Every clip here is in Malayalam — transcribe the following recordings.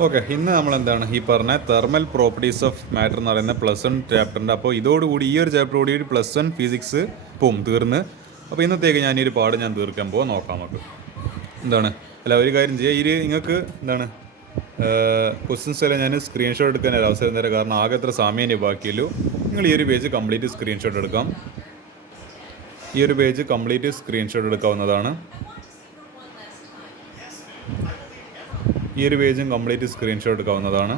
ഓക്കെ, ഇന്ന് നമ്മളെന്താണ് ഈ പറഞ്ഞ തെർമൽ പ്രോപ്പർട്ടീസ് ഓഫ് മാറ്റർ എന്ന് പറയുന്ന +1 ചാപ്റ്ററിൻ്റെ. അപ്പോൾ ഇതോടുകൂടി ഈ ഒരു ചാപ്റ്റർ കൂടി +1 ഫിസിക്സ് തീർന്ന്. അപ്പോൾ ഇന്നത്തേക്ക് ഞാൻ ഈ ഒരു പാഠം ഞാൻ തീർക്കാൻ പോകാൻ നോക്കാം നമുക്ക്. എന്താണ് അല്ല, ഒരു കാര്യം ചെയ്യുക, ഈ നിങ്ങൾക്ക് എന്താണ് ക്വസ്റ്റ്യൻസ് എല്ലാം ഞാൻ സ്ക്രീൻഷോട്ട് എടുക്കാൻ ഒരു അവസരം തരാം. കാരണം ആകെ എത്ര സമയമേ ബാക്കിയുള്ളൂ. നിങ്ങൾ ഈ ഒരു പേജ് കംപ്ലീറ്റ് സ്ക്രീൻഷോട്ട് എടുക്കാം. ഈ ഒരു പേജ് കംപ്ലീറ്റ് സ്ക്രീൻഷോട്ട് എടുക്കാവുന്നതാണ്. ഈ ഒരു പേജും കംപ്ലീറ്റ് സ്ക്രീൻഷോട്ട് എടുക്കാവുന്നതാണ്.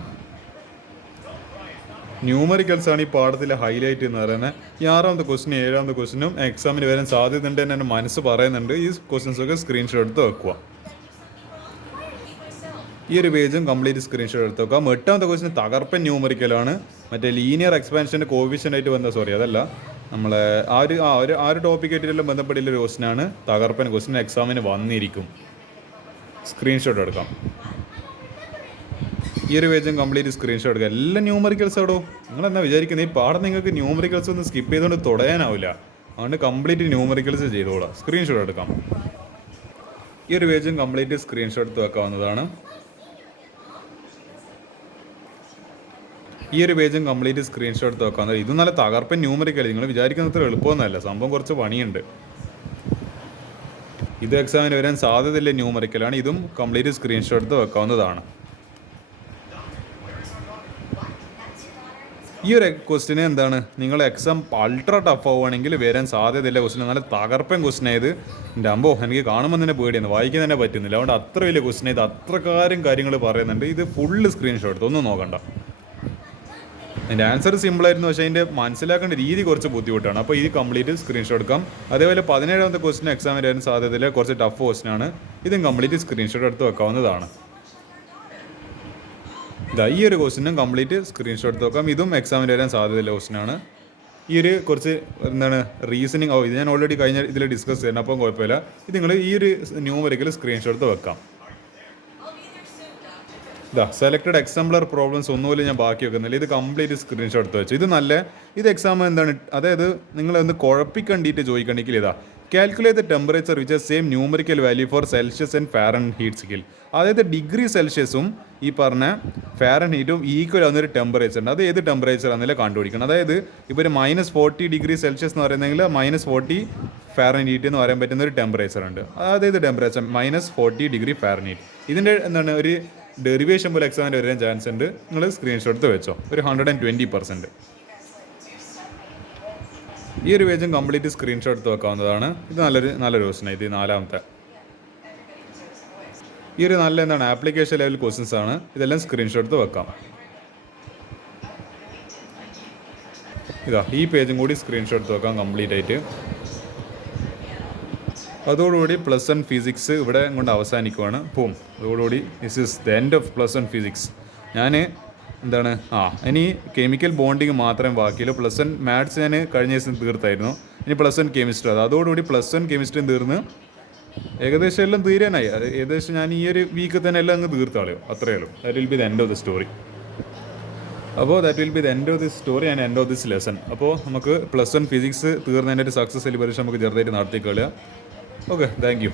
ന്യൂമറിക്കൽസ് ആണ് ഈ പാഠത്തിലെ ഹൈലൈറ്റ് എന്ന് പറയുന്നത്. ഈ 6ാമത്തെ ക്വസ്റ്റിനും 7ാമത്തെ ക്വസ്റ്റിനും എക്സാമിന് വരാൻ സാധ്യതയുണ്ട് എന്ന് എൻ്റെ മനസ്സ് പറയുന്നുണ്ട്. ഈ ക്വസ്റ്റ്യൻസൊക്കെ സ്ക്രീൻഷോട്ട് എടുത്ത് വെക്കുക. ഈ ഒരു പേജും കംപ്ലീറ്റ് സ്ക്രീൻഷോട്ട് എടുത്ത് വെക്കാം. 8ാമത്തെ ക്വസ്റ്റിന് തകർപ്പൻ ന്യൂമറിക്കലാണ്. മറ്റേ ലീനിയർ എക്സ്പാൻഷൻ്റെ കോവിഷ്യൻ്റ് ആയിട്ട് വന്ന അതല്ല, നമ്മളെ ആ ഒരു ടോപ്പിക്കായിട്ടെല്ലാം ബന്ധപ്പെട്ടുള്ള ഒരു ക്വസ്റ്റിനാണ്. തകർപ്പൻ ക്വസ്റ്റിൻ എക്സാമിന് വന്നിരിക്കും. സ്ക്രീൻഷോട്ട് എടുക്കാം. ഈ ഒരു പേജും കംപ്ലീറ്റ് സ്ക്രീൻഷോട്ട് എടുക്കുക. എല്ലാം ന്യൂമറിക്കൽസ് ആടോ. നിങ്ങളെന്താ വിചാരിക്കുന്നത്? ഈ പാഠം നിങ്ങൾക്ക് ന്യൂമറിക്കൽസ് ഒന്നും സ്കിപ്പ് ചെയ്തുകൊണ്ട് തുടയാനാവില്ല. അതുകൊണ്ട് കംപ്ലീറ്റ് ന്യൂമറിക്കൽസ് ചെയ്തോളാം. സ്ക്രീൻഷോട്ട് എടുക്കാം. ഈ ഒരു പേജും കംപ്ലീറ്റ് സ്ക്രീൻഷോട്ട് എടുത്ത് വെക്കാവുന്നതാണ്. ഈ ഒരു പേജും കംപ്ലീറ്റ് സ്ക്രീൻഷോട്ട് എടുത്ത് വെക്കാവുന്നത്. ഇത് നല്ല തകർപ്പൻ ന്യൂമറിക്കൽ. നിങ്ങൾ വിചാരിക്കുന്നത്ര എളുപ്പമൊന്നുമല്ല. സംഭവം കുറച്ച് പണിയുണ്ട്. ഇത് എക്സാമിന് വരാൻ സാധ്യതയില്ല ന്യൂമറിക്കലാണ്. ഇതും കംപ്ലീറ്റ് സ്ക്രീൻഷോട്ട് എടുത്ത് വെക്കാവുന്നതാണ്. ഈ ഒരു ക്വസ്റ്റിന് എന്താണ്, നിങ്ങൾ എക്സാം അൾട്രാ ടഫ് ആവുകയാണെങ്കിൽ വരാൻ സാധ്യതയില്ല ക്വസ്റ്റിന്. നല്ല തകർപ്പൻ ക്വസ്റ്റിൻ ആയത്. എൻ്റെ അമ്പോ, എനിക്ക് കാണുമ്പോൾ തന്നെ പേടിയാണ്, വായിക്കാൻ തന്നെ പറ്റുന്നില്ല. അതുകൊണ്ട് അത്ര വലിയ ക്വസ്റ്റിൻ ആയത്. അത്രക്കാരും കാര്യങ്ങൾ പറയുന്നുണ്ട്. ഇത് ഫുള്ള് സ്ക്രീൻഷോട്ട് ഒന്നും നോക്കണ്ട. അതിൻ്റെ ആൻസർ സിമ്പിളായിരുന്നു, പക്ഷേ അതിൻ്റെ മനസ്സിലാക്കേണ്ട രീതി കുറച്ച് ബുദ്ധിമുട്ടാണ്. അപ്പോൾ ഇത് കംപ്ലീറ്റ് സ്ക്രീൻഷോട്ട് എടുക്കാം. അതേപോലെ 17ാമത്തെ ക്വസ്റ്റിന് എക്സാമിന് വരാൻ സാധ്യതയില്ല, കുറച്ച് ടഫ് ക്വസ്റ്റിനാണ്. ഇതും കംപ്ലീറ്റ് സ്ക്രീൻഷോട്ട് എടുത്ത് വെക്കാവുന്നതാണ്. ഈ ഒരു ക്വസ്റ്റിനും കംപ്ലീറ്റ് സ്ക്രീൻഷോട്ട് എടുത്ത് വെക്കാം. ഇതും എക്സാമിന് വരാൻ സാധ്യതയില്ല ക്വസ്റ്റിനാണ്. ഈ ഒരു കുറച്ച് എന്താണ് റീസണിങ്, ഇത് ഞാൻ ഓൾറെഡി കഴിഞ്ഞ ഇതിൽ ഡിസ്കസ് ചെയ്യുന്നത്, അപ്പം കുഴപ്പമില്ല. ഇത് നിങ്ങൾ ഈ ഒരു ന്യൂമറിക്കൽ സ്ക്രീൻഷോട്ട് എടുത്ത് വെക്കാം. സെലക്ടഡ് എക്സാംപ്ലർ പ്രോബ്ലംസ് ഒന്നുപോലും ഞാൻ ബാക്കി വെക്കുന്നില്ല. ഇത് കംപ്ലീറ്റ് സ്ക്രീൻഷോട്ട് എടുത്ത് വെച്ചു. ഇത് എക്സാം എന്താണ്, അതായത് നിങ്ങളൊന്ന് കുഴപ്പിക്കണ്ടിട്ട് ചോദിക്കണമെങ്കിൽ calculate the temperature which is same numerical value for celsius and fahrenheit scale. അതായത് ഡിഗ്രി സെൽഷ്യസും ഈ പറഞ്ഞ ഫാരൻഹീറ്റും ഈക്വൽ ആവുന്നൊരു ടെമ്പറേച്ചർ ഉണ്ട്. അത് ഏത് ടെമ്പറേച്ചർ ആണെന്നില്ല കണ്ടുപിടിക്കണം. അതായത് ഇപ്പോൾ ഒരു -40 ഡിഗ്രി സെൽഷ്യസ് എന്ന് പറയുന്നെങ്കിൽ -40 ഫാരൻഹീറ്റ് എന്ന് പറയാൻ പറ്റുന്ന ഒരു ടെമ്പറേച്ചർ ഉണ്ട്. അതായത് ടെമ്പറേച്ചർ -40 ഡിഗ്രി ഫാരൻഹീറ്റ്. ഇതിൻ്റെ എന്താണ് ഒരു ഡെറിവേഷൻ പോലെ എക്സാമിന് വരാൻ ചാൻസ് ഉണ്ട്. നിങ്ങൾ സ്ക്രീൻഷോട്ട് എടുത്ത് വെച്ചോ. ഒരു 120%. ഈ ഒരു പേജും കംപ്ലീറ്റ് സ്ക്രീൻഷോട്ട് എടുത്ത് വെക്കാവുന്നതാണ്. ഇത് നല്ലൊരു ക്വസ്റ്റ്യൻ. ഇത് 4ാമത്തെ. ഈ ഒരു നല്ല എന്താണ് ആപ്ലിക്കേഷൻ ലെവൽ ക്വസ്റ്റ്യൻസ് ആണ്. ഇതെല്ലാം സ്ക്രീൻഷോട്ട് എടുത്ത് വെക്കാം. ഈ പേജും കൂടി സ്ക്രീൻഷോട്ട് എടുത്ത് വെക്കാം കംപ്ലീറ്റ് ആയിട്ട്. അതോടുകൂടി +1 ഫിസിക്സ് ഇവിടെ കൊണ്ട് അവസാനിക്കുവാണ്. അതോടുകൂടി this is the end of +1 physics. ഞാൻ എന്താണ് ഇനി കെമിക്കൽ ബോണ്ടിങ് മാത്രമേ ബാക്കിയുള്ളൂ. +1 മാത്സ് ഞാൻ കഴിഞ്ഞ ദിവസം തീർത്തായിരുന്നു. ഇനി +1 കെമിസ്ട്രി. അതോടുകൂടി +1 കെമിസ്ട്രിയും തീർന്ന് ഏകദേശം എല്ലാം തീരാനായി. ഏകദേശം ഞാൻ ഈ ഒരു വീക്ക് തന്നെ എല്ലാം അങ്ങ് തീർത്താളയോ, അത്രയേ ഉള്ളൂ. That will be the end of the story. അപ്പോൾ that will be the end of this story and end of this lesson. അപ്പോൾ നമുക്ക് +1 ഫിസിക്സ് തീർന്നതിൻ്റെ ഒരു സക്സസ് സെലിബ്രേഷൻ നമുക്ക് ചെറുതായിട്ട് നടത്തിക്കളയാം. Okay, thank you.